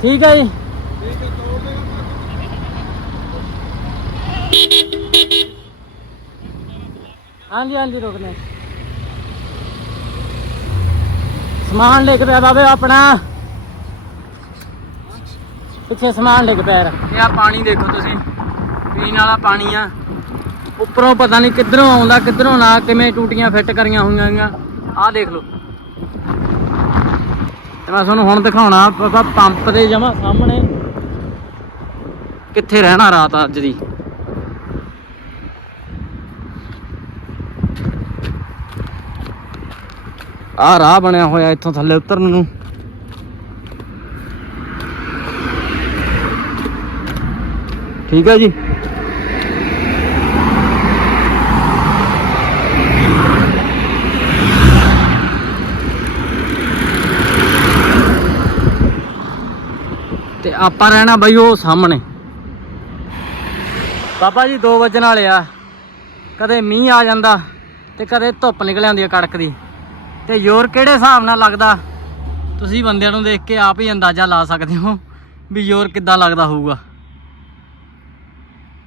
ਠੀਕ ਹੈ ਜੀ। ਹਾਂਜੀ ਹਾਂਜੀ ਰੁਕਨੇ ਸਮਾਨ ਲੈ ਕੇ ਪਿਆ ਬਾਬੇ ਆਪਣਾ। ਪਿੱਛੇ ਸਮਾਨ ਲੈ ਕੇ ਪਿਆ। ਇਹ ਆ ਪਾਣੀ ਦੇਖੋ ਤੁਸੀਂ। ਪੀਣ ਵਾਲਾ ਪਾਣੀ ਆ। ਉੱਪਰੋਂ ਪਤਾ ਨਹੀਂ ਕਿੱਧਰੋਂ ਆਉਂਦਾ ਕਿੱਧਰੋਂ ਨਾ ਕਿਵੇਂ ਟੂਟੀਆਂ ਫਿੱਟ ਕਰੀਆਂ ਹੋਈਆਂ ਹੈਗੀਆਂ ਆਹ ਦੇਖ ਲਓ। ਤੇ ਮੈਂ ਤੁਹਾਨੂੰ ਹੁਣ ਦਿਖਾਉਣਾ ਬਾਬਾ ਪੰਪ ਦੇ ਜਮਾ ਸਾਹਮਣੇ। ਕਿੱਥੇ ਰਹਿਣਾ ਰਾਤ ਅੱਜ ਦੀ? ਆਹ ਰਾਹ ਬਣਿਆ ਹੋਇਆ ਇੱਥੋਂ ਥੱਲੇ ਉਤਰਨ ਨੂੰ। ਠੀਕ ਹੈ ਜੀ? ਆਪਾਂ ਰਹਿਣਾ ਬਾਈ ਉਹ ਸਾਹਮਣੇ। ਬਾਬਾ ਜੀ 2 ਵਜਣ ਵਾਲੇ ਆ। ਕਦੇ ਮੀਂਹ ਆ ਜਾਂਦਾ ਤੇ ਕਦੇ ਧੁੱਪ ਨਿਕਲ ਆਉਂਦੀ ਆ ਕੜਕਦੀ ਤੇ ਜ਼ੋਰ ਕਿਹੜੇ ਹਿਸਾਬ ਨਾਲ ਲੱਗਦਾ? ਤੁਸੀਂ ਬੰਦਿਆਂ ਨੂੰ ਦੇਖ ਕੇ ਆਪ ਹੀ ਅੰਦਾਜ਼ਾ ਲਾ ਸਕਦੇ ਹੋ ਵੀ ਜ਼ੋਰ ਕਿੱਦਾਂ ਲੱਗਦਾ ਹੋਊਗਾ।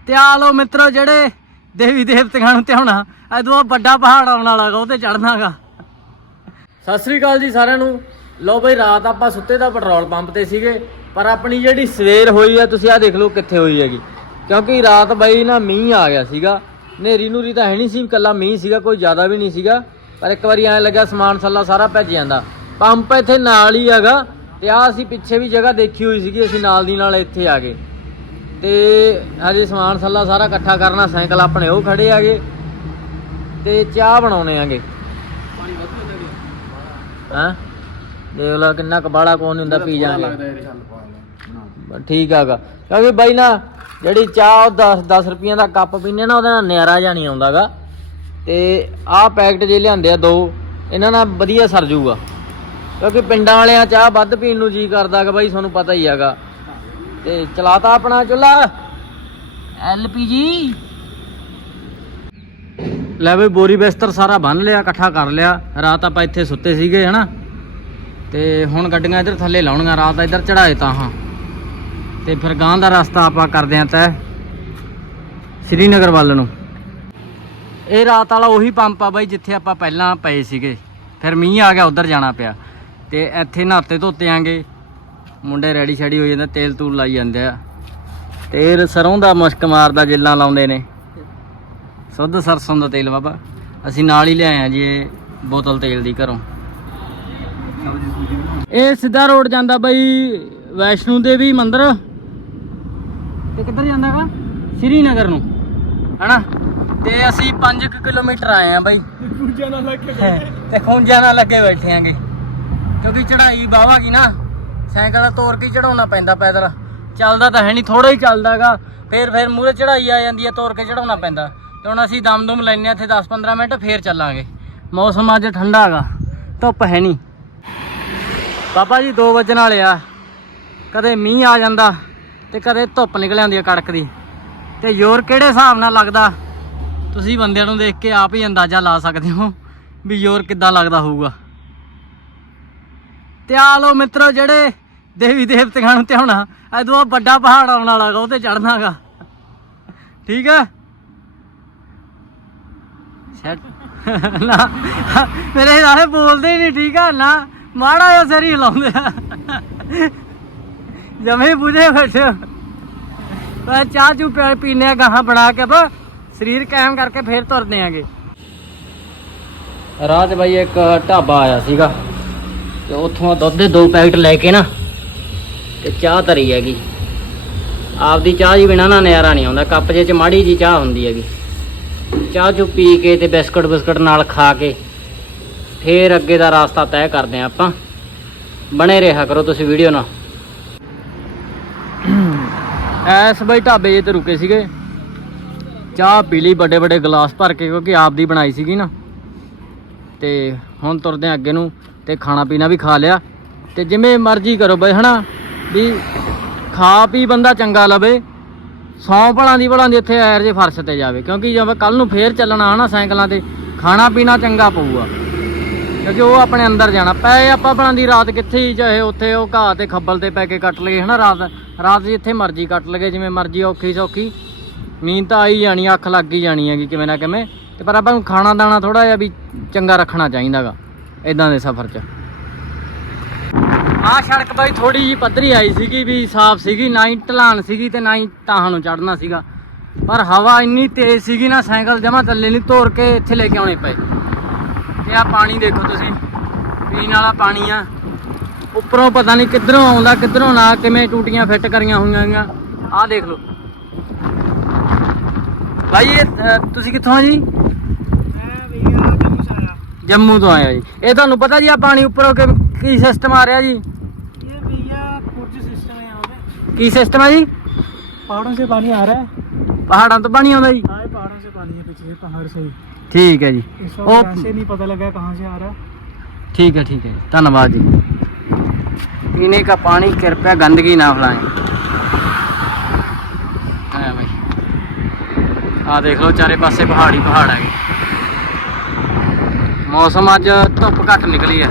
ਤੇ ਆ ਲੋ ਮਿੱਤਰੋ ਜਿਹੜੇ ਦੇਵੀ ਦੇਵਤਿਆਂ ਨੂੰ ਧਿਆਉਣਾ ਐਦੋਂ ਵੱਡਾ ਪਹਾੜ ਆਉਣ ਵਾਲਾ ਗਾ, ਉਹ ਤੇ ਚੜਨਾਗਾ ਸਤਿ ਸ੍ਰੀ ਅਕਾਲ ਜੀ ਸਾਰਿਆਂ ਨੂੰ। ਲੋ ਬਈ ਰਾਤ ਆਪਾਂ ਸੁੱਤੇ ਦਾ ਪੈਟਰੋਲ ਪੰਪ ਤੇ ਸੀਗੇ। ਪਰ ਆਪਣੀ ਜਿਹੜੀ ਸਵੇਰ ਹੋਈ ਆ ਤੁਸੀਂ ਆ ਦੇਖ ਲਓ ਕਿੱਥੇ ਹੋਈ ਹੈਗੀ। ਕਿਉਂਕਿ ਰਾਤ ਬਈ ਨਾ ਮੀਂਹ ਆ ਗਿਆ ਸੀਗਾ। ਨੇਰੀ ਨੂਰੀ ਤਾਂ ਹੈ ਨਹੀਂ ਸੀ ਕੱਲਾ ਮੀਂਹ ਸੀਗਾ ਕੋਈ ਜ਼ਿਆਦਾ ਵੀ ਨਹੀਂ ਸੀਗਾ। ਪਰ ਇੱਕ ਵਾਰੀ ਐਂ ਲੱਗਾ ਸਮਾਨ ਸੱਲਾ ਸਾਰਾ ਭੱਜ ਜਾਂਦਾ। ਪੰਪ ਇੱਥੇ ਨਾਲ ਹੀ ਹੈਗਾ ਤੇ ਆ ਅਸੀਂ ਪਿੱਛੇ ਵੀ ਜਗ੍ਹਾ ਦੇਖੀ ਹੋਈ ਸੀਗੀ ਅਸੀਂ ਨਾਲ ਦੀ ਨਾਲ ਇੱਥੇ ਆ ਗਏ। ਤੇ ਹਜੇ ਸਮਾਨ ਸੱਲਾ ਸਾਰਾ ਇਕੱਠਾ ਕਰਨਾ ਸਾਈਕਲ ਆਪਣੇ ਉਹ ਖੜੇ ਆਗੇ ਤੇ ਚਾਹ ਬਣਾਉਣੇ ਆਗੇ ਹਾਂ? ਦੇਖ ਲਾ ਕਿੰਨਾ ਕਬਾੜਾ ਕੋਣ ਹੁੰਦਾ ਪੀ ਜਾਾਂਗੇ ਠੀਕ ਆਗਾ ਕਿਉਂਕਿ ਬਾਈ ਨਾ ਜਿਹੜੀ ਚਾਹ ਉਹ 10 10 ਰੁਪਈਆਂ ਦਾ ਕੱਪ ਪੀਨੇ ਨਾ ਉਹਦੇ ਨਾਲ ਨਿਆਰਾ ਜਾਂ ਨਹੀਂ ਆਉਂਦਾਗਾ ਤੇ ਆਹ ਪੈਕਟ ਜੇ ਲਿਆਂਦੇ ਆ ਦੋ ਇਹਨਾਂ ਨਾਲ ਵਧੀਆ ਸਰ ਜਾਊਗਾ ਕਿਉਂਕਿ ਪਿੰਡਾਂ ਵਾਲਿਆਂ ਚਾਹ ਵੱਧ ਪੀਣ ਨੂੰ ਜੀ ਕਰਦਾਗਾ ਬਾਈ ਤੁਹਾਨੂੰ ਪਤਾ ਹੀ ਹੈਗਾ। ਤੇ ਚਲਾਤਾ ਆਪਣਾ ਚੁੱਲਾ ਐਲਪੀਜੀ ਲੈ ਬਈ ਬੋਰੀ ਬਿਸਤਰ ਸਾਰਾ ਬੰਨ ਲਿਆ ਇਕੱਠਾ ਕਰ ਲਿਆ। ਰਾਤ ਆਪਾਂ ਇੱਥੇ ਸੁੱਤੇ ਸੀਗੇ ਹਨਾ? ਤੇ ਹੁਣ ਗੱਡੀਆਂ ਇੱਧਰ ਥੱਲੇ ਲਾਉਣੀਆਂ, ਰਾਤ ਇੱਧਰ ਚੜਾਏ ਤਾਂ ਹਾਂ। ਤੇ ਫਿਰ ਗਾਂ ਦਾ ਰਸਤਾ ਆਪਾਂ ਕਰਦੇ ਆਂ ਤੈ ਸ਼੍ਰੀਨਗਰ ਵੱਲ ਨੂੰ। ਇਹ ਰਾਤ ਵਾਲਾ ਉਹੀ ਪੰਪ ਆ ਬਾਈ, ਜਿੱਥੇ ਆਪਾਂ ਪਹਿਲਾਂ ਪਏ ਸੀਗੇ। ਫਿਰ ਮੀਂਹ ਆ ਗਿਆ, ਉਧਰ ਜਾਣਾ ਪਿਆ। ਤੇ ਇੱਥੇ ਨਹਾਤੇ ਧੋਤੇ ਆਂਗੇ। ਮੁੰਡੇ ਰੈਡੀ ਸ਼ੈਡੀ ਹੋ ਜਾਂਦੇ, ਤੇਲ ਤੂਲ ਲਾਈ ਜਾਂਦੇ ਆ। ਤੇ ਇਹ ਸਰੋਂ ਦਾ ਮੁਸ਼ਕ ਮਾਰਦਾ, ਗਿੱਲਾਂ ਲਾਉਂਦੇ ਨੇ। ਸੁੱਧ ਸਰਸੋਂ ਦਾ ਤੇਲ ਬਾਬਾ। ਅਸੀਂ ਨਾਲ ਹੀ ਲਿਆਏ ਆ ਜੀ ਇਹ ਬੋਤਲ ਤੇਲ ਦੀ ਘਰੋਂ। ਇਹ ਸਿੱਧਾ ਰੋਡ ਜਾਂਦਾ ਬਈ ਵੈਸ਼ਨੂ ਦੇਵੀ ਮੰਦਿਰ। ਤੇ ਕਿੱਧਰ ਜਾਂਦਾਗਾ? ਸ਼੍ਰੀਨਗਰ ਨੂੰ। ਹਨਾ? ਤੇ ਅਸੀਂ 5 ਕਿਲੋਮੀਟਰ ਆਏ ਆ ਬਾਈ। ਖੂੰਜਾ ਨਾਲ ਲੱਗੇ ਤੇ ਖੂੰਜਾ ਨਾਲ ਲੱਗੇ ਬੈਠੇ ਆਂਗੇ। ਕਿਉਂਕਿ ਚੜਾਈ ਬਾਵਾ ਕੀ ਨਾ। ਸਾਈਕਲ ਤੋੜ ਕੇ ਚੜਾਉਣਾ ਪੈਂਦਾ ਪੈਦਲ। ਚੱਲਦਾ ਤਾਂ ਹੈ ਨਹੀਂ ਥੋੜਾ ਹੀ ਚੱਲਦਾਗਾ। ਫੇਰ ਫੇਰ ਮੂਰੇ ਚੜਾਈ ਆ ਜਾਂਦੀ ਹੈ ਤੋੜ ਕੇ ਚੜਾਉਣਾ ਪੈਂਦਾ। ਤੇ ਹੁਣ ਅਸੀਂ ਦਮ ਦੁਮ ਲੈਨੇ ਆ ਇੱਥੇ 10-15 ਮਿੰਟ ਫੇਰ ਚੱਲਾਂਗੇ। ਮੌਸਮ ਅੱਜ ਠੰਡਾ ਹੈਗਾ ਧੁੱਪ ਹੈ ਨਹੀਂ ਬਾਬਾ ਜੀ 2 ਵਜਣ ਵਾਲੇ ਆ। ਕਦੇ ਮੀਂਹ ਆ ਜਾਂਦਾ ਤੇ ਕਦੇ ਧੁੱਪ ਨਿਕਲ ਆਉਂਦੀ ਆ ਕੜਕਦੀ ਤੇ ਜ਼ੋਰ ਕਿਹੜੇ ਹਿਸਾਬ ਨਾਲ ਲੱਗਦਾ? ਤੁਸੀਂ ਬੰਦਿਆਂ ਨੂੰ ਦੇਖ ਕੇ ਆਪ ਹੀ ਅੰਦਾਜ਼ਾ ਲਾ ਸਕਦੇ ਹੋ ਵੀ ਜ਼ੋਰ ਕਿੱਦਾਂ ਲੱਗਦਾ ਹੋਊਗਾ। ਤੇ ਆ ਲੋ ਮਿੱਤਰੋ, ਜਿਹੜੇ ਦੇਵੀ ਦੇਵਤਿਆਂ ਨੂੰ ਧਿਆਉਣਾ ਐਦੋਂ ਵੱਡਾ ਪਹਾੜ ਆਉਣ ਵਾਲਾ ਗਾ, ਉਹ ਤੇ ਚੜਨਾਗਾ ਠੀਕ ਹੈ ਸੈਟ ਨਾ, ਮੇਰੇ ਨਾਲੇ ਬੋਲਦੇ ਨਹੀਂ, ਠੀਕ ਆ? ਨਾ। ਮਾੜਾ ਜਿਹਾ ਸਿਰ ਹੀ ਲਾਉਂਦੇ ਆ। ਜਮੇ ਬੁਝੇ ਬੈਠੇ ਪਰ ਚਾਹ ਚੂ ਪੀ- ਪੀਨੇ ਆ, ਗਾਹਾਂ ਬਣਾ ਕੇ ਆਪਾਂ ਸਰੀਰ ਕਾਇਮ ਕਰਕੇ ਫੇਰ ਤੁਰਦੇ ਆਂਗੇ। ਰਾਤ ਬਾਈ ਇੱਕ ਢਾਬਾ ਆਇਆ ਸੀਗਾ ਤੇ ਉੱਥੋਂ ਦੁੱਧ ਦੇ ਦੋ ਪੈਕਟ ਲੈ ਕੇ ਨਾ ਤੇ ਚਾਹ ਧਰੀ ਹੈਗੀ। ਆਪਦੀ ਚਾਹ ਜੀ ਬਿਨਾ ਨਾ ਨਜ਼ਾਰਾ ਨਹੀਂ ਆਉਂਦਾ, ਕੱਪ ਜੇ ਚ ਮਾੜੀ ਜੀ ਚਾਹ ਹੁੰਦੀ ਹੈਗੀ। ਚਾਹ ਚੁ ਪੀ ਕੇ ਤੇ ਬਿਸਕਟ ਬਿਸਕਟ ਨਾਲ ਖਾ ਕੇ ਫੇਰ ਅੱਗੇ ਦਾ ਰਾਸਤਾ ਤੈਅ ਕਰਦੇ ਆ ਆਪਾਂ। ਬਣੇ ਰਿਹਾ ਕਰੋ ਤੁਸੀਂ ਵੀਡੀਓ ਨਾਲ। ਐਸ ਬਈ ਢਾਬੇ ਜੇ ਤੇ ਰੁਕੇ ਸੀਗੇ। ਚਾਹ ਪੀ ਲਈ ਵੱਡੇ ਵੱਡੇ ਗਲਾਸ ਭਰ ਕੇ ਕਿਉਂਕਿ ਆਪ ਦੀ ਬਣਾਈ ਸੀਗੀ ਨਾ। ਤੇ ਹੁਣ ਤੁਰਦੇ ਆ ਅੱਗੇ ਨੂੰ ਤੇ ਖਾਣਾ ਪੀਣਾ ਵੀ ਖਾ ਲਿਆ। ਤੇ ਜਿਵੇਂ ਮਰਜ਼ੀ ਕਰੋ ਬਈ, ਹਨਾ? ਵੀ ਖਾ ਪੀ ਬੰਦਾ ਚੰਗਾ ਲਵੇ। ਸੌ ਭਲਾਂ ਦੀ ਭਲਾਂ ਦੀ ਇੱਥੇ ਐਰ ਜੇ ਫਰਸ਼ ਤੇ ਜਾਵੇ। ਕਿਉਂਕਿ ਜਦੋਂ ਕੱਲ ਨੂੰ ਫੇਰ ਚੱਲਣਾ, ਹਨਾ, ਸਾਈਕਲਾਂ ਤੇ, ਖਾਣਾ ਪੀਣਾ ਚੰਗਾ ਪਊਗਾ। ਕਿਉਂਕਿ ਉਹ ਆਪਣੇ ਅੰਦਰ ਜਾਣਾ। ਪਏ ਆਪਾਂ ਆਪਣਾ ਦੀ ਰਾਤ ਕਿੱਥੇ ਹੀ ਚਾਹੇ ਉੱਥੇ ਉਹ ਘਾਹ ਤੇ ਖੱਬਲ ਤੇ ਪੈ ਕੇ ਕੱਟ ਲਈਏ, ਹਨਾ? ਰਾਤ ਰਾਤ ਜਿੱਥੇ ਮਰਜ਼ੀ ਕੱਟ ਲਗੇ ਜਿਵੇਂ ਮਰਜ਼ੀ ਔਖੀ ਸੌਖੀ। ਨੀਂਦ ਤਾਂ ਆਈ ਜਾਣੀ, ਅੱਖ ਲੱਗ ਹੀ ਜਾਣੀ ਹੈਗੀ, ਕਿਵੇਂ ਨਾ ਕਿਵੇਂ। ਤੇ ਪਰ ਆਪਾਂ ਨੂੰ ਖਾਣਾ ਦਾਣਾ ਥੋੜਾ ਜਿਹਾ ਵੀ ਚੰਗਾ ਰੱਖਣਾ ਚਾਹੀਦਾਗਾ ਇਦਾਂ ਦੇ ਸਫ਼ਰ 'ਚ। ਆਹ ਸੜਕ ਬਾਈ ਥੋੜੀ ਜੀ ਪੱਧਰੀ ਆਈ ਸੀਗੀ ਵੀ ਸਾਫ਼ ਸੀਗੀ, ਨਾ ਹੀ ਢਲਾਨ ਸੀਗੀ ਤੇ ਨਾ ਹੀ ਤਾਹਾਂ ਨੂੰ ਚੜਨਾ ਸੀਗਾ। ਪਰ ਹਵਾ ਇੰਨੀ ਤੇਜ਼ ਸੀਗੀ ਨਾ, ਸਾਈਕਲ ਜਮਾ ਥੱਲੇ ਨਹੀਂ ਤੋੜ ਕੇ ਇੱਥੇ ਲੈ ਕੇ ਆਉਣੇ ਪਏ। ਤੇ ਆ ਪਾਣੀ ਦੇਖੋ ਤੁਸੀਂ। ਪੀਣ ਵਾਲਾ ਪਾਣੀ ਆ। ਉੱਪਰੋਂ ਪਤਾ ਨਹੀਂ ਕਿੱਧਰੋਂ ਆਉਂਦਾ ਕਿੱਧਰੋਂ ਨਾ ਕਿਵੇਂ ਟੂਟੀਆਂ ਫਿੱਟ ਕਰੀਆਂ ਹੋਈਆਂ ਆ ਦੇਖ ਲਓ। ਭਾਈ ਇਹ ਤੁਸੀਂ ਕਿੱਥੋਂ ਆ ਜੀ? ਜੰਮੂ ਤੋਂ ਆਇਆ ਜੀ। ਇਹ ਤੁਹਾਨੂੰ ਪਤਾ ਜੀ ਆ ਪਾਣੀ ਉੱਪਰੋਂ ਕਿ ਕੀ ਸਿਸਟਮ ਆ ਰਿਹਾ ਜੀ? ਕੀ ਸਿਸਟਮ ਹੈ ਜੀ? ਪਹਾੜੋਂ ਸੇ ਪਾਣੀ ਆ ਰਿਹਾ ਪਹਾੜਾਂ ਤੋਂ ਪਾਣੀ ਆਉਂਦਾ ਜੀ। ਹਾਂ ਪਹਾੜੋਂ ਸੇ ਪਾਣੀ ਹੈ ਪਿੱਛੇ ਪਹਾੜ ਸੇ से ही ਠੀਕ ਹੈ ਜੀ इस ओ- वक्त ऐसे नहीं पता लगा कहाँ से आ रहा है ठीक है ठीक है धन्यवाद जी पीने का पानी कृपया गंदगी ना फैलाएं है भाई ਆ ਦੇਖ ਲਓ ਚਾਰੇ ਪਾਸੇ ਪਹਾੜੀ ਪਹਾੜ ਹੈਗੇ ਮੌਸਮ ਅੱਜ ਧੁੱਪ ਘੱਟ ਨਿਕਲੀ ਹੈ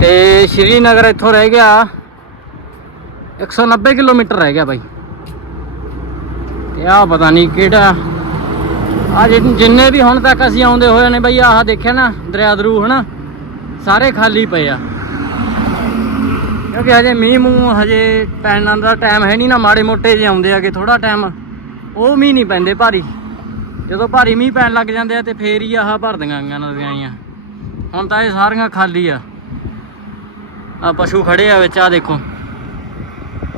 ਤੇ ਸ਼੍ਰੀਨਗਰ ਇੱਥੋਂ ਰਹਿ ਗਿਆ 190 ਕਿਲੋਮੀਟਰ ਰਹਿ ਗਿਆ ਬਾਈ ਤੇ ਆ ਪਤਾ ਨਹੀਂ ਕਿਹੜਾ ਆ ਜਿੰਨੇ ਵੀ ਹੁਣ ਤੱਕ ਅਸੀਂ ਆਉਂਦੇ ਹੋਏ ਨੇ ਬਈ, ਆਹ ਦੇਖਿਆ ਨਾ, ਦਰਿਆ ਦਰੂ ਹਨਾ? ਸਾਰੇ ਖਾਲੀ ਪਏ ਆ। ਕਿਉਂਕਿ ਹਜੇ ਮੀਂਹ ਮੂੰਹ ਹਜੇ ਪੈਣ ਦਾ ਟਾਈਮ ਹੈ ਨਹੀਂ ਨਾ, ਮਾੜੇ ਮੋਟੇ ਜੇ ਆਉਂਦੇ ਆਗੇ ਥੋੜਾ ਟਾਈਮ ਉਹ ਮੀਂਹ ਨਹੀਂ ਪੈਂਦੇ ਭਾਰੀ। ਜਦੋਂ ਭਾਰੀ ਮੀਂਹ ਪੈਣ ਲੱਗ ਜਾਂਦੇ ਆ ਤੇ ਫੇਰ ਹੀ ਆਹ ਭਰਦੀਆਂ ਗਈਆਂ ਨਦੀਆਂ ਆਈਆਂ। ਹੁਣ ਤਾਂ ਇਹ ਸਾਰੀਆਂ ਖਾਲੀ ਆ। ਆ ਪਸ਼ੂ ਖੜੇ ਆ ਵਿੱਚ ਆ ਦੇਖੋ।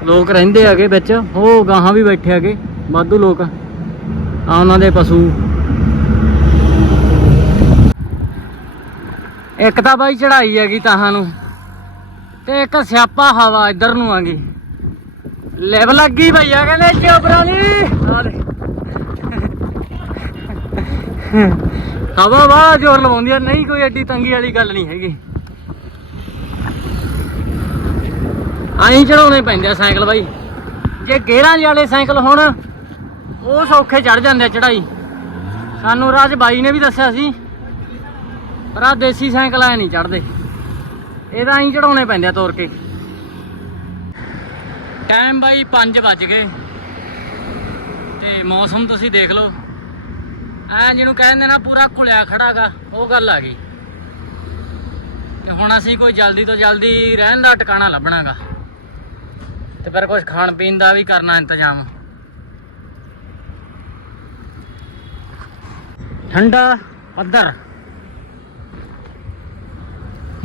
ਲੋਕ ਰਹਿੰਦੇ ਆਗੇ ਵਿੱਚ ਉਹ ਗਾਹਾਂ ਵੀ ਬੈਠੇ ਆਗੇ ਵਾਧੂ ਲੋਕ ਆ ਉਹਨਾਂ ਦੇ ਪਸ਼ੂ। ਇੱਕ ਤਾਂ ਬਾਈ ਚੜਾਈ ਹੈਗੀ ਤਾਹਾਂ ਨੂੰ ਤੇ ਇੱਕ ਸਿਆਪਾ ਹਵਾ ਇੱਧਰ ਨੂੰ ਆ ਗਈ। ਲਿਵ ਲੱਗੀ ਭਈਆ ਕਹਿੰਦੇ ਚੋਬਰਾਂ ਦੀ ਆ ਦੇ ਹਵਾ ਵਾ ਜ਼ੋਰ ਲਵਾਉਂਦੀ ਆ ਨਹੀਂ ਕੋਈ ਐਡੀ ਤੰਗੀ ਵਾਲੀ ਗੱਲ ਨਹੀਂ ਹੈਗੀ। ਆਈ ਚੜਾਉਣੇ ਪੈਂਦੇ ਆ ਸਾਈਕਲ ਬਾਈ। ਜੇ ਗੇਰਾਂ ਵਾਲੇ ਸਾਈਕਲ ਹੋਣ ਉਹ ਸੌਖੇ ਚੜ ਜਾਂਦੇ ਆ ਚੜਾਈ ਸਾਨੂੰ ਰਾਜ ਬਾਈ ਨੇ ਵੀ ਦੱਸਿਆ ਸੀ, ਪਰ ਆ ਦੇਸੀ ਸਾਈਕਲ ਐ ਨਹੀਂ ਚੜਦੇ ਇਹਦਾ ਐਂ ਚੜਾਉਣੇ ਪੈਂਦੇ ਆ ਤੋਰ ਕੇ। ਟਾਈਮ ਬਾਈ 5 ਵੱਜ ਗਏ। ਤੇ ਮੌਸਮ ਤੁਸੀਂ ਦੇਖ ਲਓ। ਐ ਜਿਹਨੂੰ ਕਹਿੰਦੇ ਨਾ, ਪੂਰਾ ਘੁਲਿਆ ਖੜਾਗਾ ਉਹ ਗੱਲ ਆ ਗਈ। ਤੇ ਹੁਣ ਅਸੀਂ ਕੋਈ ਜਲਦੀ ਤੋਂ ਜਲਦੀ ਰਹਿਣ ਦਾ ਟਿਕਾਣਾ ਲੱਭਣਾਗਾ। ਤੇ ਫਿਰ ਕੁਝ ਖਾਣ ਪੀਣ ਦਾ ਵੀ ਕਰਨਾ ਇੰਤਜ਼ਾਮ। ਠੰਡਾ ਪੱਧਰ।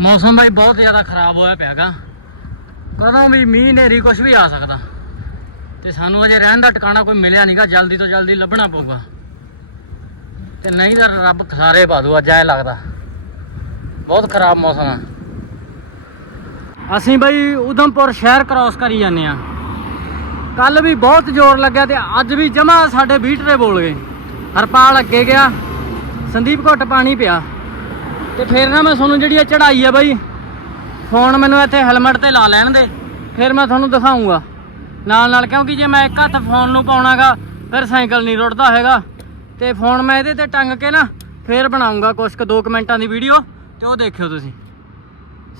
ਮੌਸਮ ਬਾਈ ਬਹੁਤ ਜ਼ਿਆਦਾ ਖਰਾਬ ਹੋਇਆ ਪਿਆਗਾ। ਕਦੋਂ ਵੀ ਮੀਂਹ ਨੇਰੀ ਕੁਝ ਵੀ ਆ ਸਕਦਾ। ਤੇ ਸਾਨੂੰ ਅਜੇ ਰਹਿਣ ਦਾ ਟਿਕਾਣਾ ਕੋਈ ਮਿਲਿਆ ਨਹੀਂਗਾ ਜਲਦੀ ਤੋਂ ਜਲਦੀ ਲੱਭਣਾ ਪਊਗਾ। ਤੇ ਨਹੀਂ ਤਾਂ ਰੱਬ ਖਸਾਰੇ ਪਾ ਦੂ ਅੱਜ ਐ ਲੱਗਦਾ। ਬਹੁਤ ਖਰਾਬ ਮੌਸਮ ਆ। ਅਸੀਂ ਬਾਈ ਉਧਮਪੁਰ ਸ਼ਹਿਰ ਕ੍ਰਾਸ ਕਰੀ ਜਾਂਦੇ ਆ ਕੱਲ ਵੀ ਬਹੁਤ ਜ਼ੋਰ ਲੱਗਿਆ ਤੇ ਅੱਜ ਵੀ ਜਮਾ ਸਾਡੇ ਬੀਟਰੇ ਬੋਲ ਗਏ। ਹਰਪਾਲ ਅੱਗੇ ਗਿਆ। ਸੰਦੀਪ ਘੁੱਟ ਪਾਣੀ ਪਿਆ। ਤੇ ਫਿਰ ਨਾ ਮੈਂ ਤੁਹਾਨੂੰ ਜਿਹੜੀ ਇਹ ਚੜਾਈ ਆ ਬਾਈ ਫੋਨ ਮੈਨੂੰ ਇੱਥੇ ਹੈਲਮਟ ਤੇ ਲਾ ਲੈਣ ਦੇ। ਫਿਰ ਮੈਂ ਤੁਹਾਨੂੰ ਦਿਖਾਉਂਗਾ। ਨਾਲ ਨਾਲ ਕਿਉਂਕਿ ਜੇ ਮੈਂ ਇੱਕ ਹੱਥ ਫੋਨ ਨੂੰ ਪਾਉਣਾਗਾ, ਫਿਰ ਸਾਈਕਲ ਨਹੀਂ ਰੁੜਦਾ ਹੈਗਾ। ਤੇ ਫੋਨ ਮੈਂ ਇਹਦੇ ਤੇ ਟੰਗ ਕੇ ਨਾ ਫਿਰ ਬਣਾਉਂਗਾ ਕੁਛ ਕੁ 2 ਮਿੰਟਾਂ ਦੀ ਵੀਡੀਓ ਤੇ ਉਹ ਦੇਖਿਓ ਤੁਸੀਂ।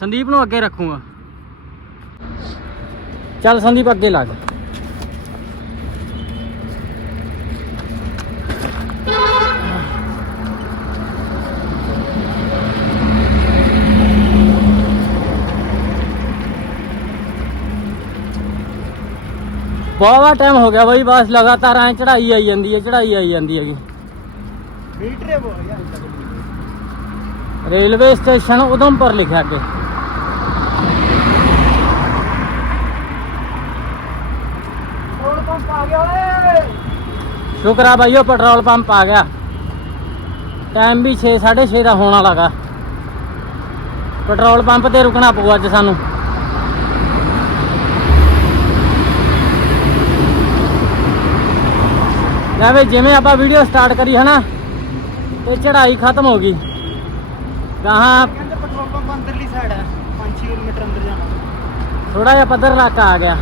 ਸੰਦੀਪ ਨੂੰ ਅੱਗੇ ਰੱਖੂਗਾ। ਚੱਲ ਸੰਦੀਪ ਅੱਗੇ ਲੱਗ। ਬਹੁਤ ਟਾਈਮ ਹੋ ਗਿਆ ਬਾਈ ਬਸ ਲਗਾਤਾਰ ਐ ਚੜਾਈ ਆਈ ਜਾਂਦੀ ਹੈ ਚੜਾਈ ਆਈ ਜਾਂਦੀ ਹੈ ਜੀ ਮੀਟਰ ਰੇਲਵੇ ਸਟੇਸ਼ਨ ਉਦਮਪੁਰ ਲਿਖਿਆ ਅੱਗੇ। ਪੈਟਰੋਲ ਪੰਪ ਆ ਗਿਆ ਓਏ। ਸ਼ੁਕਰ ਬਾਈਓ ਪੈਟਰੋਲ ਪੰਪ ਆ ਗਿਆ। ਟਾਈਮ ਵੀ 6 6:30 ਦਾ ਹੋਣ ਵਾਲਾਗਾ ਪੈਟਰੋਲ ਪੰਪ ਤੇ ਰੁਕਣਾ ਪਊ ਅੱਜ ਸਾਨੂੰ। ਲੈ ਵੀ ਜਿਵੇਂ ਆਪਾਂ ਵੀਡੀਓ ਸਟਾਰਟ ਕਰੀ ਨਾ ਤੇ ਚੜ੍ਹਾਈ ਖਤਮ ਹੋ ਗਈ। ਗਾਹਾਂ ਪੈਟਰੋਲ ਪੰਪ ਅੰਦਰਲੀ ਸਾਈਡ ਹੈ 5 ਕਿਲੋਮੀਟਰ ਅੰਦਰ ਜਾਣਾ। ਥੋੜਾ ਜਿਹਾ ਪੱਧਰ ਇਲਾਕਾ ਆ ਗਿਆ।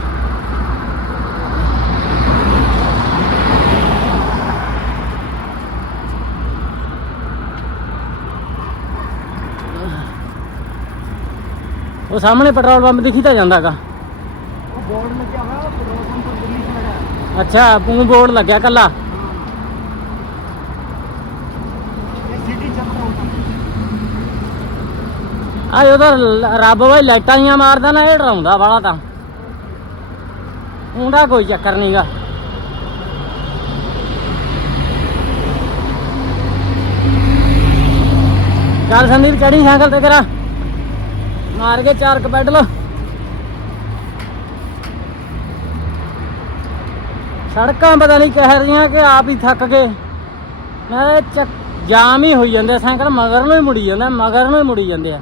ਉਹ ਸਾਹਮਣੇ ਪੈਟਰੋਲ ਪੰਪ ਦਿਖੀ ਤਾਂ ਜਾਂਦਾਗਾ ਉਹ ਬੋਰਡ ਲੱਗਿਆ ਹੋਇਆ ਪੈਟਰੋਲ ਪੰਪ ਅੰਦਰਲੀ ਸਾਈਡ ਹੈ। ਅੱਛਾ ਉਹ ਬੋਰਡ ਲੱਗਿਆ ਕੱਲਾ ਆ ਉਹਦਾ ਰੱਬ ਵੇ ਲਾਈਟਾਂ ਜੀਆਂ ਮਾਰਦਾ ਨਾ, ਇਹ ਡਰਾਉਂਦਾ ਵਾਲਾ ਤਾਂ। ਉਹਦਾ ਕੋਈ ਚੱਕਰ ਨਹੀਂਗਾ ਚੱਲ ਸੰਦੀਪ ਚੜੀ ਸਾਈਕਲ ਤੇ ਤੇਰਾ ਮਾਰ ਕੇ ਚਾਰ ਕ ਪੈਡਲ ਸੜਕਾਂ ਪਤਾ ਨਹੀਂ ਕਹਿ ਰਹੀਆਂ ਕਿ ਆਪ ਹੀ ਥੱਕ ਗਏ। ਮੈਂ ਚੱਕ ਜਾਮ ਹੀ ਹੋਈ ਜਾਂਦੇ ਸਾਈਕਲ, ਮਗਰ ਨੂੰ ਹੀ ਮੁੜੀ ਜਾਂਦਾ ਮਗਰ ਨੂੰ ਹੀ ਮੁੜੀ ਜਾਂਦੇ ਆ।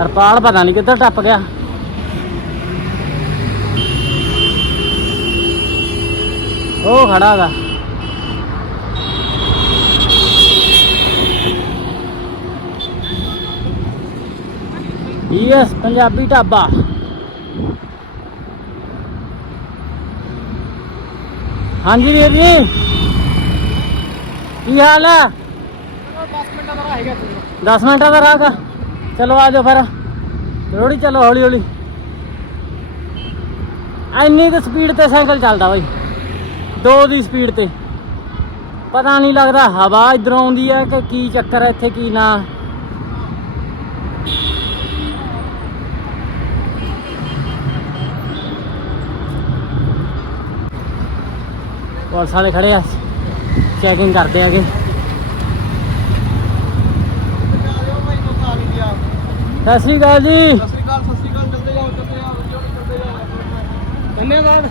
ਹਰਪਾਲ ਪਤਾ ਨਹੀਂ ਕਿੱਧਰ ਟੱਪ ਗਿਆ। ਉਹ ਖੜਾ ਗਾ। ਯੈਸ ਪੰਜਾਬੀ ਢਾਬਾ। ਹਾਂਜੀ ਵੀਰ ਜੀ। ਕੀ ਹਾਲ ਹੈ? 10 ਮਿੰਟਾਂ ਦਾ ਹੈਗਾ ਤੇਰਾ 10 ਮਿੰਟਾਂ ਦਾ ਰਾਹ ਚਲੋ ਆ ਜਾਓ ਫਿਰ ਰੋੜੀ ਚਲੋ ਹੌਲੀ ਹੌਲੀ ਐਨੀ ਕੁ ਸਪੀਡ ਤੇ ਸਾਈਕਲ ਚੱਲਦਾ ਬਾਈ ਦੋ ਦੀ ਸਪੀਡ ਤੇ ਪਤਾ ਨਹੀਂ ਲੱਗਦਾ ਹਵਾ ਇਧਰੋਂ ਆਉਂਦੀ ਹੈ ਕਿ ਕੀ ਚੱਕਰ ਹੈ ਇੱਥੇ ਕੀ ਨਾ ਪੁਲਿਸ ਵਾਲੇ ਖੜੇ ਆ ਚੈਕਿੰਗ ਕਰਦੇ ਆਗੇ ਸਤਿ ਸ਼੍ਰੀ ਅਕਾਲ ਜੀ ਧੰਨਵਾਦ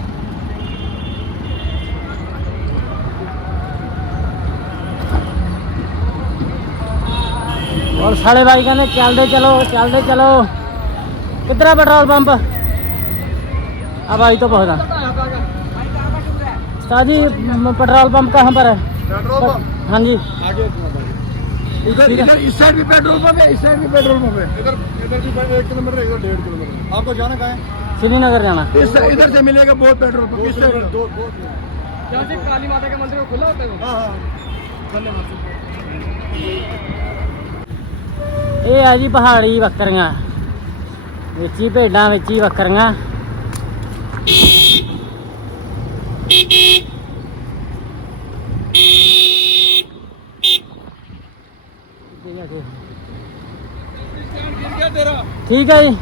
और साढ़े भाई कहने चलते चलो चलते चलो कितना पेट्रोल पंप अब भाई तो पहुंचा जी पेट्रोल पंप कहाँ पर है पेट्रोल पंप हाँ जी आगे इधर ठीक है। इधर इस साइड भी पेट्रोल पंप है इस साइड भी पेट्रोल पंप है इधर इधर भी पे- एक किलोमीटर है, इधर डेढ़ किलोमीटर आपको जाना कहाँ है श्रीनगर जाना इस इधर से मिलेगा बहुत पेट्रोल पंप इस साइड दो दो जहाँ से काली माता के मंदिर को खुला होता है हाँ हाँ धन्यवाद ਇਹ ਆ ਜੀ ਪਹਾੜੀ ਬੱਕਰੀਆਂ ਵਿੱਚ ਹੀ ਭੇਡਾਂ ਵਿੱਚ ਹੀ ਬੱਕਰੀਆਂ ਠੀਕ ਹੈ ਜੀ?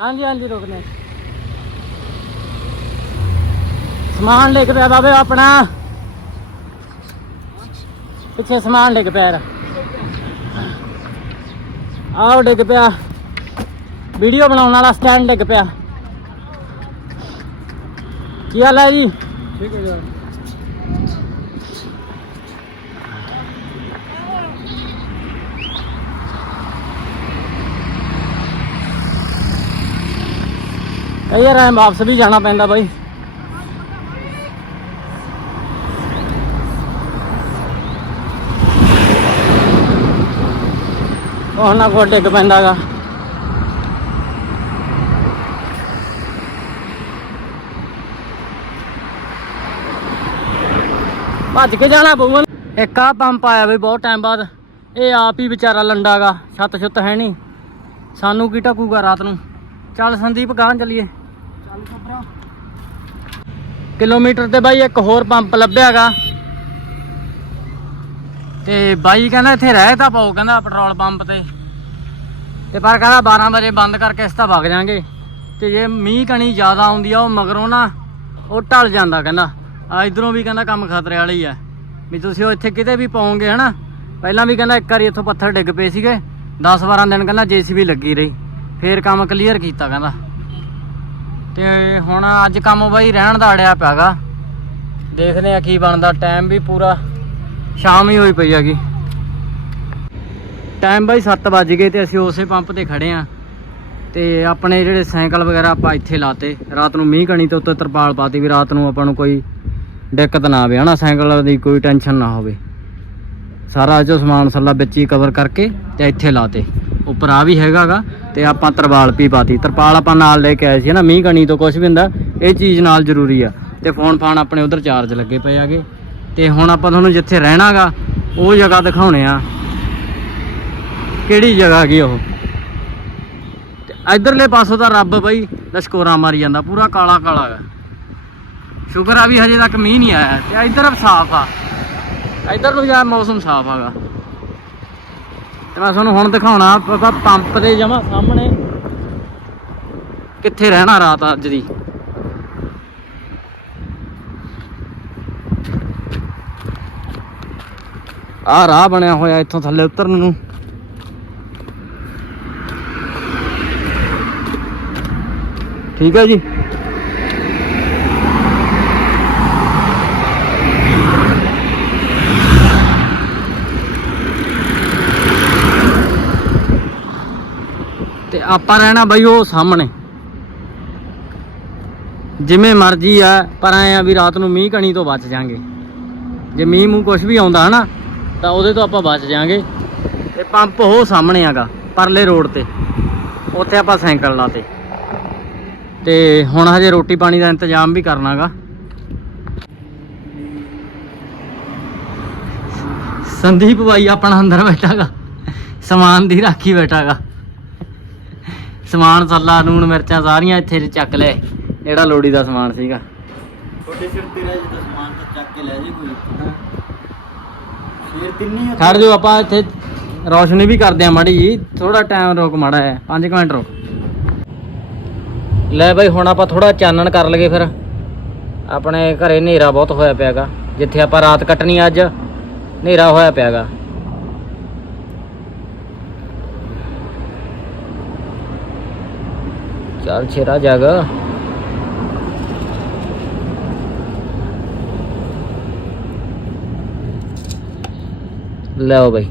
ਹਾਂਜੀ ਹਾਂਜੀ ਰੋਕਨੇ ਸਮਾਨ ਲੈ ਕੇ ਬਾਬੇ, ਆਪਣਾ। ਪਿੱਛੇ ਸਮਾਨ ਲੈ ਕੇ ਪਿਆ ਆਓ ਡਿੱਗ ਪਿਆ। ਵੀਡੀਓ ਬਣਾਉਣ ਵਾਲਾ ਸਟੈਂਡ ਡਿੱਗ ਪਿਆ। ਕੀ ਹਾਲ ਹੈ ਜੀ? ਠੀਕ ਹੈ ਜੀ। ਯਾਰ, ਐ ਵਾਪਸ ਵੀ ਜਾਣਾ ਪੈਂਦਾ ਬਾਈ। ਉਹ ਨਾ ਕੋ ਡਿੱਗ ਪੈਂਦਾਗਾ ਭੱਜ ਕੇ ਜਾਣਾ ਪਊਗਾ ਇੱਕ ਆ ਪੰਪ ਆਇਆ ਬਈ ਬਹੁਤ ਟਾਈਮ ਬਾਅਦ। ਇਹ ਆਪ ਹੀ ਵਿਚਾਰਾ ਲੰਡਾਗਾ ਛੱਤ ਛੁੱਤ ਹੈ ਨਹੀਂ। ਸਾਨੂੰ ਕੀ ਟਕੂਗਾ ਰਾਤ ਨੂੰ? ਚੱਲ ਸੰਦੀਪ ਗਾਂ ਚਲੀਏ। ਕਿਲੋਮੀਟਰ ਤੇ ਬਾਈ ਇੱਕ ਹੋਰ ਪੰਪ ਲੱਭਿਆਗਾ। ਤੇ ਬਾਈ ਕਹਿੰਦਾ ਇੱਥੇ ਰਹਿ ਤਾਂ ਪਾਓ ਕਹਿੰਦਾ ਪੈਟਰੋਲ ਪੰਪ ਤੇ। ਤੇ ਪਰ ਕਹਿੰਦਾ 12 ਵਜੇ ਬੰਦ ਕਰਕੇ ਇਸ ਤਾਂ ਵਗ ਜਾਾਂਗੇ। ਤੇ ਜੇ ਮੀਂਹ ਕਣੀ ਜ਼ਿਆਦਾ ਆਉਂਦੀ ਆ, ਉਹ ਮਗਰੋਂ ਨਾ ਉਹ ਢਲ ਜਾਂਦਾ ਕਹਿੰਦਾ। ਆ ਇਧਰੋਂ ਵੀ ਕਹਿੰਦਾ ਕੰਮ ਖਤਰੇ ਵਾਲੀ ਹੀ ਆ। ਵੀ ਤੁਸੀਂ ਉਹ ਇੱਥੇ ਕਿਤੇ ਵੀ ਪਾਓਗੇ ਹਨਾ। ਪਹਿਲਾਂ ਵੀ ਕਹਿੰਦਾ ਇੱਕ ਵਾਰੀ ਇੱਥੋਂ ਪੱਥਰ ਡਿੱਗ ਪਏ ਸੀਗੇ। 10 12 ਦਿਨ ਕਹਿੰਦਾ ਜੀਸੀਬੀ ਲੱਗੀ ਰਹੀ। ਫੇਰ ਕੰਮ ਕਲੀਅਰ ਕੀਤਾ ਕਹਿੰਦਾ। ਤੇ ਹੁਣ ਅੱਜ ਕੰਮ ਬਾਈ ਰਹਿਣ ਦਾ ਅੜਿਆ ਪਿਆਗਾ। ਦੇਖਦੇ ਆ ਕੀ ਬਣਦਾ। ਟਾਈਮ ਵੀ ਪੂਰਾ ਸ਼ਾਮ ਹੀ ਹੋਈ ਪਈ ਹੈਗੀ। ਟਾਈਮ ਬਾਈ 7 ਵੱਜ ਗਏ ਤੇ ਅਸੀਂ ਉਸੇ ਪੰਪ ਤੇ ਖੜੇ ਆ ਤੇ ਆਪਣੇ ਜਿਹੜੇ ਸਾਈਕਲ ਵਗੈਰਾ ਆਪਾਂ ਇੱਥੇ ਲਾਤੇ। ਰਾਤ ਨੂੰ ਮੀਂਹ ਕਣੀ ਤੇ ਉੱਤੇ ਤਰਪਾਲ ਪਾਤੀ ਵੀ ਰਾਤ ਨੂੰ ਆਪਾਂ ਨੂੰ ਕੋਈ ਦਿੱਕਤ ਨਾ ਆਵੇ। ਹਨਾ, ਸਾਈਕਲ ਦੀ ਕੋਈ ਟੈਨਸ਼ਨ ਨਾ ਹੋਵੇ। ਸਾਰਾ ਜੋ ਸਮਾਨ ਸੱਲਾ ਵਿੱਚ ਹੀ ਕਵਰ ਕਰਕੇ ਤੇ ਇੱਥੇ ਲਾਤੇ। ਉੱਪਰ ਆ ਵੀ ਹੈਗਾਗਾ ਤੇ ਆਪਾਂ ਤਰਪਾਲ ਵੀ ਪਾਤੀ। ਤਰਪਾਲ ਆਪਾਂ ਨਾਲ ਲੈ ਕੇ ਆਏ ਸੀ ਨਾ, ਮੀਂਹ ਕਣੀ ਤੋਂ ਕੁਝ ਵੀ ਹੁੰਦਾ, ਇਹ ਚੀਜ਼ ਨਾਲ ਜ਼ਰੂਰੀ ਆ। ਤੇ ਫੋਨ ਫਾਨ ਆਪਣੇ ਉਧਰ ਚਾਰਜ ਲੱਗੇ ਪਏ ਆਗੇ। ਤੇ ਹੁਣ ਆਪਾਂ ਤੁਹਾਨੂੰ ਜਿੱਥੇ ਰਹਿਣਾਗਾ, ਉਹ ਜਗ੍ਹਾ ਦਿਖਾਉਣੇ ਆ। ਕਿਹੜੀ ਜਗ੍ਹਾ ਹੈਗੀ ਉਹ? ਤੇ ਇਧਰਲੇ ਪਾਸੋਂ ਤਾਂ ਰੱਬ ਬਈ ਲਸ਼ਕੋਰਾ ਮਾਰੀ ਜਾਂਦਾ, ਪੂਰਾ ਕਾਲਾ ਕਾਲਾ ਹੈ ਸ਼ੁਕਰ ਆ ਵੀ ਹਜੇ ਤੱਕ ਮੀਂਹ ਨਹੀਂ ਆਇਆ। ਤੇ ਇਧਰ ਸਾਫ਼ ਆ। ਇਧਰ ਨੂੰ ਜਾ ਮੌਸਮ ਸਾਫ਼ ਆਗਾ। ਤੇ ਮੈਂ ਤੁਹਾਨੂੰ ਹੁਣ ਦਿਖਾਉਣਾ ਆਪਾਂ ਪੰਪ ਦੇ ਜਮਾ ਸਾਹਮਣੇ। ਕਿੱਥੇ ਰਹਿਣਾ ਰਾਤ ਅੱਜ ਦੀ? ਆਹ ਰਾਹ ਬਣਿਆ ਹੋਇਆ ਇੱਥੋਂ ਥੱਲੇ ਉਤਰਨ ਨੂੰ। ਠੀਕ ਹੈ ਜੀ? ਤੇ ਆਪਾਂ ਰਹਿਣਾ ਬਈ ਉਹ ਸਾਹਮਣੇ। ਜਿਵੇਂ ਮਰਜ਼ੀ ਆ, ਪਰ ਐ ਆ ਵੀ ਰਾਤ ਨੂੰ ਮੀਂਹ ਕਣੀ ਤੋਂ ਬਚ ਜਾਾਂਗੇ। ਜੇ ਮੀਂਹ ਮੂੰਹ ਕੁਝ ਵੀ ਆਉਂਦਾ ਹਨਾ, ਤਾਂ ਉਹਦੇ ਤੋਂ ਆਪਾਂ ਬਚ ਜਾਾਂਗੇ। ਤੇ ਪੰਪ ਉਹ ਸਾਹਮਣੇ ਆਗਾ ਪਰਲੇ ਰੋਡ ਤੇ। ਉੱਥੇ ਆਪਾਂ ਸਾਈਕਲ ਲਾਤੇ। ਤੇ ਹੁਣ ਹਜੇ ਰੋਟੀ ਪਾਣੀ ਦਾ ਇੰਤਜ਼ਾਮ ਵੀ ਕਰਨਾਗਾ। ਸੰਦੀਪ ਭਾਈ ਆਪਣਾ ਅੰਦਰ ਬੈਠਾਗਾ। ਸਮਾਨ ਦੀ ਰਾਖੀ ਬੈਠਾਗਾ। ਸਮਾਨ ਸੱਲਾ ਨੂਣ ਮਿਰਚਾਂ ਸਾਰੀਆਂ ਇੱਥੇ ਚੱਕ ਲੈ ਜਿਹੜਾ ਲੋੜੀ ਦਾ ਸਮਾਨ ਸੀਗਾ। ਛੋਟੇ ਸਿਰ ਤੇਰਾ ਜਿਹਾ ਸਮਾਨ ਤਾਂ ਚੱਕ ਕੇ ਲੈ ਜੇ ਕੋਈ। ਫੇਰ ਤਿੰਨੀ ਖੜ ਜਾਓ ਆਪਾਂ ਇੱਥੇ ਰੌਸ਼ਨੀ ਵੀ ਕਰਦੇ ਆ ਮਾੜੀ ਜੀ। ਥੋੜਾ ਟਾਈਮ ਰੁਕ ਮਾੜਾ ਹੈ 5 ਮਿੰਟ ਰੁਕ। ਲੈ ਬਾਈ ਹੁਣ ਆਪਾਂ ਥੋੜਾ ਚਾਨਣ ਕਰ ਲਗੇ ਫਿਰ। ਆਪਣੇ ਘਰੇ ਹਨੇਰਾ ਬਹੁਤ ਹੋਇਆ ਪਿਆਗਾ। ਜਿੱਥੇ ਆਪਾਂ ਰਾਤ ਕੱਟਣੀ ਅੱਜ ਹਨੇਰਾ ਹੋਇਆ ਪਿਆਗਾ। ਚੱਲ ਛੇਰਾ ਜਾਗ। ਲਓ ਬਾਈ।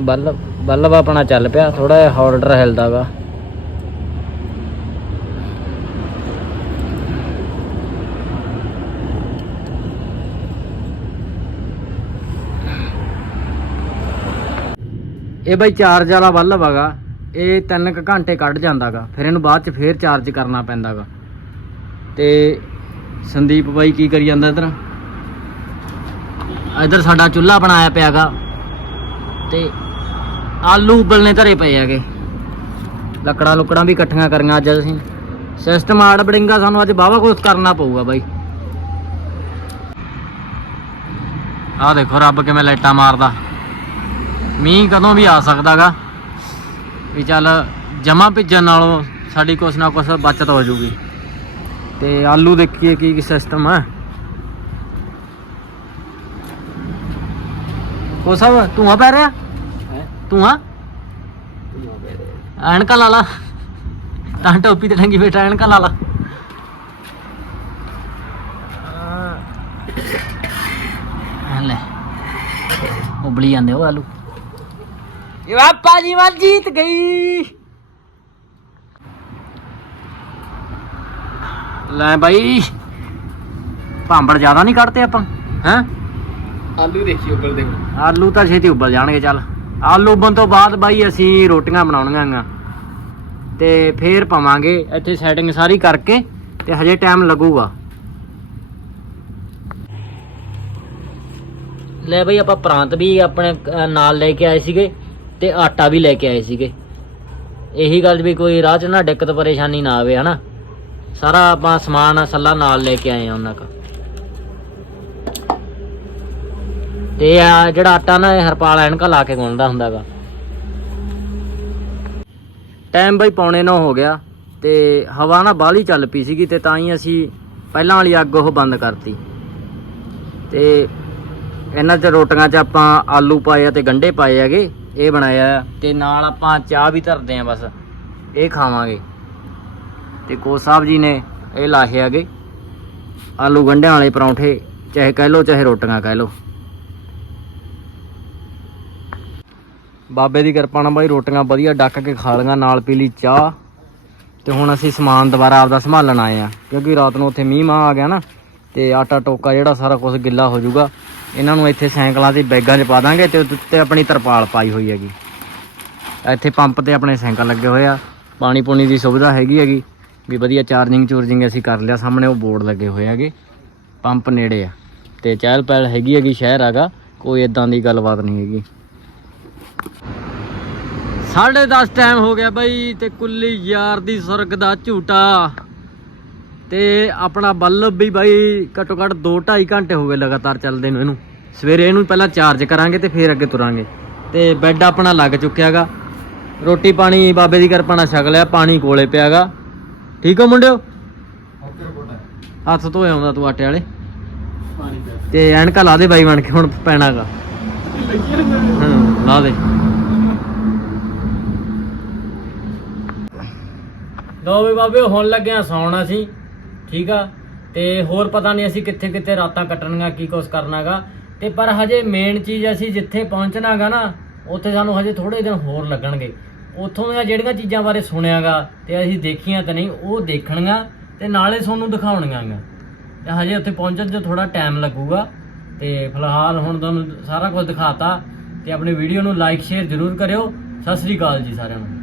ਬੱਲ ਬੱਲਬ ਆਪਣਾ ਚੱਲ ਪਿਆ ਥੋੜਾ ਜਿਹਾ ਹੋਲਡਰ ਹਿਲਦਾ ਵਾ ਇਹ ਬਾਈ ਚਾਰਜ ਵਾਲਾ ਬੱਲਬ ਹੈਗਾ। ਇਹ 3 ਕੁ ਘੰਟੇ ਕੱਢ ਜਾਂਦਾਗਾ, ਫਿਰ ਇਹਨੂੰ ਬਾਅਦ ਚ ਫੇਰ ਚਾਰਜ ਕਰਨਾ ਪੈਂਦਾਗਾ। ਤੇ ਸੰਦੀਪ ਬਾਈ ਕੀ ਕਰੀ ਜਾਂਦਾ ਇਧਰ? ਇਧਰ ਸਾਡਾ ਚੁੱਲ੍ਹਾ ਬਣਾਇਆ ਪਿਆਗਾ, ਤੇ ਆਲੂ ਉਬਲਨੇ ਧਰੇ ਪਏ ਹੈਗੇ। ਲੱਕੜਾਂ ਲੁਕੜਾਂ ਵੀ ਇਕੱਠੀਆਂ ਕਰੀਆਂ ਅੱਜ ਅਸੀਂ। ਸਿਸਟਮ ਆੜ ਬੜਿੰਗਾ ਸਾਨੂੰ ਅੱਜ ਬਾਵਾ ਕੁਝ ਕਰਨਾ ਪਊਗਾ ਬਾਈ। ਆਹ ਦੇਖੋ ਰੱਬ ਕਿਵੇਂ ਲਾਈਟਾਂ ਮਾਰਦਾ। ਮੀਂਹ ਕਦੋਂ ਵੀ ਆ ਸਕਦਾਗਾ। ਵੀ ਚੱਲ ਜਮਾ ਭਿੱਜਣ ਨਾਲੋਂ ਸਾਡੀ ਕੁਛ ਨਾ ਕੁਛ ਬਚਤ ਹੋ ਜੂਗੀ। ਤੇ ਆਲੂ ਦੇਖੀਏ ਕੀ ਕੀ ਸਿਸਟਮ ਹੈ ਕੋ ਸਭ ਧੂਆਂ ਪੈ ਰਿਹਾ? ਧੂਆਂ? ਐਨਕਾਂ ਲਾ ਲਾ। ਤਾਂ ਟੋਪੀ ਤੇ ਟੰਗੀ ਬੈਠਾ ਐਨਕਾਂ ਲਾ ਲਾ। ਲੈ। ਉਬਲੀ ਜਾਂਦੇ ਉਹ ਆਲੂ। ਇਹ ਬਾਪਾ ਜੀ ਵੱਲ ਜੀਤ ਗਈ। ਲੈ ਬਾਈ ਭਾਂਬੜ ਜ਼ਿਆਦਾ ਨਹੀਂ ਕੱਢਦੇ ਆਪਾਂ ਹੈਂ? ਆਲੂ ਦੇਖੀ ਉਬਲਦੇ ਹੁਣ। ਆਲੂ ਤਾਂ ਛੇਤੀ ਉਬਲ ਜਾਣਗੇ ਚੱਲ। ਆਲੂ ਉਬਲਣ ਤੋਂ ਬਾਅਦ ਬਾਈ ਅਸੀਂ ਰੋਟੀਆਂ ਬਣਾਉਣੀਆਂ ਗਾ ਤੇ ਫੇਰ ਪਾਵਾਂਗੇ ਇੱਥੇ ਸੈਟਿੰਗ ਸਾਰੀ ਕਰਕੇ ਤੇ ਹਜੇ ਟਾਈਮ ਲੱਗੂਗਾ। ਲੈ ਬਈ ਆਪਾਂ ਪ੍ਰਾਂਤ ਵੀ ਆਪਣੇ ਨਾਲ ਲੈ ਕੇ ਆਏ ਸੀਗੇ। ਤੇ ਆਟਾ ਵੀ ਲੈ ਕੇ ਆਏ ਸੀਗੇ। ਇਹੀ ਗੱਲ ਵੀ ਕੋਈ ਰਾਹ 'ਚ ਨਾ ਦਿੱਕਤ, ਪਰੇਸ਼ਾਨੀ ਨਾ ਆਵੇ, ਹਨਾ? ਸਾਰਾ ਆਪਾਂ ਸਮਾਨ, ਸੱਲਾ ਨਾਲ ਲੈ ਕੇ ਆਏ ਆ ਉਹਨਾਂ ਕਾ ਤੇ ਆ ਜਿਹੜਾ ਆਟਾ ਨਾ ਇਹ ਹਰਪਾਲ ਐਨਕਾ ਲਾ ਕੇ ਗੁੰਨਦਾ ਹੁੰਦਾਗਾ ਟਾਈਮ ਬਈ ਪੌਣੇ 9 ਹੋ ਗਿਆ ਤੇ ਹਵਾ ਨਾ ਬਾਹਲੀ ਚੱਲ ਪਈ ਸੀਗੀ ਤੇ ਤਾਂ ਹੀ ਅਸੀਂ ਪਹਿਲਾਂ ਵਾਲੀ ਅੱਗ ਉਹ ਬੰਦ ਕਰਤੀ। ਤੇ ਇਹਨਾਂ 'ਚ ਰੋਟੀਆਂ 'ਚ ਆਪਾਂ ਆਲੂ ਪਾਏ ਆ ਤੇ ਗੰਢੇ ਪਾਏ ਹੈਗੇ। ਇਹ ਬਣਾਇਆ ਆ ਤੇ ਨਾਲ ਆਪਾਂ ਚਾਹ ਵੀ ਧਰਦੇ ਆ ਬਸ। ਇਹ ਖਾਵਾਂਗੇ। ਤੇ ਕੋ ਸਾਹਿਬ ਜੀ ਨੇ ਇਹ ਲਾਹੇ ਹੈਗੇ। ਆਲੂ ਗੰਢਿਆਂ ਵਾਲੇ ਪਰੌਂਠੇ, ਚਾਹੇ ਕਹਿ ਲੋ ਚਾਹੇ ਰੋਟੀਆਂ ਕਹਿ ਲੋ ਬਾਬੇ ਦੀ ਕਿਰਪਾ ਨਾਲ ਬਾਈ ਰੋਟੀਆਂ ਵਧੀਆ ਡੱਕ ਕੇ ਖਾ ਲਈਆਂ, ਨਾਲ ਪੀ ਲਈ ਚਾਹ। ਤੇ ਹੁਣ ਅਸੀਂ ਸਮਾਨ ਦੁਬਾਰਾ ਆਪਦਾ ਸੰਭਾਲਣ ਆਏ ਆ, ਕਿਉਂਕਿ ਰਾਤ ਨੂੰ ਉੱਥੇ ਮੀਂਹ ਮਾਂ ਆ ਗਿਆ ਨਾ, ਤੇ ਆਟਾ ਟੋਕਾ ਜਿਹੜਾ ਸਾਰਾ ਕੁਝ ਗਿੱਲਾ ਹੋ ਜਾਊਗਾ। ਇਹਨਾਂ ਨੂੰ ਇੱਥੇ ਸਾਈਕਲਾਂ ਦੇ ਬੈਗਾਂ 'ਚ ਪਾ ਦਾਂਗੇ ਤੇ ਉੱਤੇ ਆਪਣੀ ਤਰਪਾਲ ਪਾਈ ਹੋਈ ਹੈਗੀ। ਇੱਥੇ ਪੰਪ ਤੇ ਆਪਣੇ ਸਾਈਕਲ ਲੱਗੇ ਹੋਏ ਆ। ਪਾਣੀ ਪੂਣੀ ਦੀ ਸੁਵਿਧਾ ਹੈਗੀ ਹੈਗੀ। ਵੀ ਵਧੀਆ ਚਾਰਜਿੰਗ ਚੂਰਜਿੰਗ ਅਸੀਂ ਕਰ ਲਿਆ ਸਾਹਮਣੇ, ਉਹ ਬੋਰਡ ਲੱਗੇ ਹੋਏ ਹੈਗੇ। ਪੰਪ ਨੇੜੇ ਆ। ਤੇ ਚਹਿਲ ਪਹਿਲ ਹੈਗੀ ਹੈਗੀ ਸ਼ਹਿਰ ਹੈਗਾ। ਕੋਈ ਇਦਾਂ ਦੀ ਗੱਲਬਾਤ ਨਹੀਂ ਹੈਗੀ। ਸਾਢੇ 10 ਟਾਈਮ ਹੋ ਗਿਆ ਬਾਈ ਤੇ ਕੁੱਲੀ ਯਾਰ ਦੀ ਸੁਰਗ ਦਾ ਝੂਟਾ। ਤੇ ਆਪਣਾ ਬੱਲਬ ਵੀ ਬਾਈ ਘੱਟੋ ਘੱਟ 2 2.5 ਘੰਟੇ ਹੋ ਗਏ ਲਗਾਤਾਰ ਚੱਲਦੇ ਨੂੰ ਇਹਨੂੰ। ਸਵੇਰੇ ਇਹਨੂੰ ਪਹਿਲਾਂ ਚਾਰਜ ਕਰਾਂਗੇ ਤੇ ਫਿਰ ਅੱਗੇ ਤੁਰਾਂਗੇ। ਤੇ ਬੈੱਡ ਆਪਣਾ ਲੱਗ ਚੁੱਕਿਆਗਾ। ਰੋਟੀ ਪਾਣੀ ਬਾਬੇ ਦੀ ਕਿਰਪਾ ਨਾਲ ਛਕ ਲਿਆ, ਪਾਣੀ ਕੋਲੇ ਪਿਆਗਾ। ਠੀਕ ਹੋ ਮੁੰਡਿਓ? ਹੱਥ ਧੋਏ ਆਉਂਦਾ ਤੂੰ ਆਟੇ ਵਾਲੇ। ਤੇ ਐਨਕਾ ਲਾ ਦੇ ਬਾਈ ਬਣ ਕੇ, ਹੁਣ ਪੈਣਾਗਾ। ਹਾਂ, ਲਾ ਦੇ। ਲੋ ਵੀ ਬਾਬੇ, ਹੁਣ ਲੱਗਿਆ ਸੌਣ ਅਸੀਂ। ਠੀਕ ਆ? ਤੇ ਹੋਰ ਪਤਾ ਨਹੀਂ ਅਸੀਂ ਕਿੱਥੇ ਕਿੱਥੇ ਰਾਤਾਂ ਕੱਟਣੀਆਂ, ਕੀ ਕੁਛ ਕਰਨਾਗਾ। ਤੇ ਪਰ ਹਜੇ ਮੇਨ ਚੀਜ਼ ਅਸੀਂ ਜਿੱਥੇ ਪਹੁੰਚਣਾਗਾ ਨਾ, ਉੱਥੇ ਸਾਨੂੰ ਹਜੇ ਥੋੜੇ ਦਿਨ ਹੋਰ ਲੱਗਣਗੇ। ਉੱਥੋਂ ਦੀਆਂ ਜਿਹੜੀਆਂ ਚੀਜ਼ਾਂ ਬਾਰੇ ਸੁਣਿਆਗਾ ਤੇ ਅਸੀਂ ਦੇਖੀਆਂ ਤਾਂ ਨਹੀਂ, ਉਹ ਦੇਖਣੀਆਂ ਤੇ ਨਾਲੇ ਤੁਹਾਨੂੰ ਦਿਖਾਉਣੀਆਂ ਗਾ ਤੇ ਹਜੇ ਉੱਥੇ ਪਹੁੰਚਣ 'ਚ ਥੋੜਾ ਟਾਈਮ ਲੱਗੂਗਾ। ਤੇ ਫਿਲਹਾਲ ਹੁਣ ਤੁਹਾਨੂੰ ਸਾਰਾ ਕੁਝ ਦਿਖਾਤਾ। ਤੇ ਆਪਣੀ ਵੀਡੀਓ ਨੂੰ ਲਾਈਕ ਸ਼ੇਅਰ ਜ਼ਰੂਰ ਕਰਿਓ। ਸਤਿ ਸ੍ਰੀ ਅਕਾਲ ਜੀ ਸਾਰਿਆਂ ਨੂੰ।